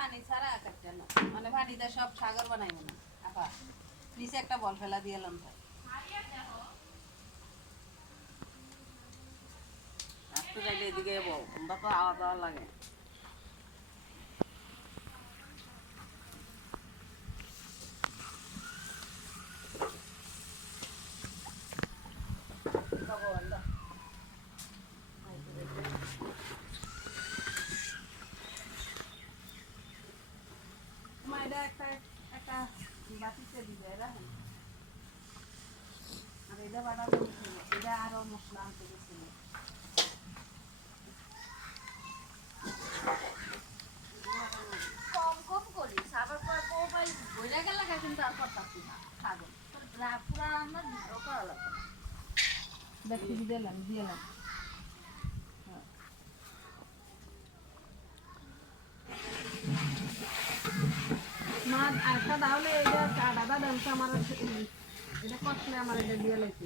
পানি ছাড়া কাটছে না মানে পানিতে সব সাগর বানাইব না আপা নিচে একটা বল ফেলা দিয়ে এলাম একটু যাইলে এদিকে যাবো আমরা তো আওয়াজ আওয়াজ লাগে এটা একটা একটা বাটিতে দিবে রাখেন আর এটা বানানো এটা আরো মশলা আনতে গেছিল কম কম করিস আবার পরে বউবাই বইরা গেলে কিন্তু আর করতাছি না ছাগল পুরা রান্না দিও করা লাগবে না দেখি দিলাম দিলাম মা আরেকটা তাহলে এটা দাদা দেন আমার এটা কষলে আমার এটা দিয়ে লেছি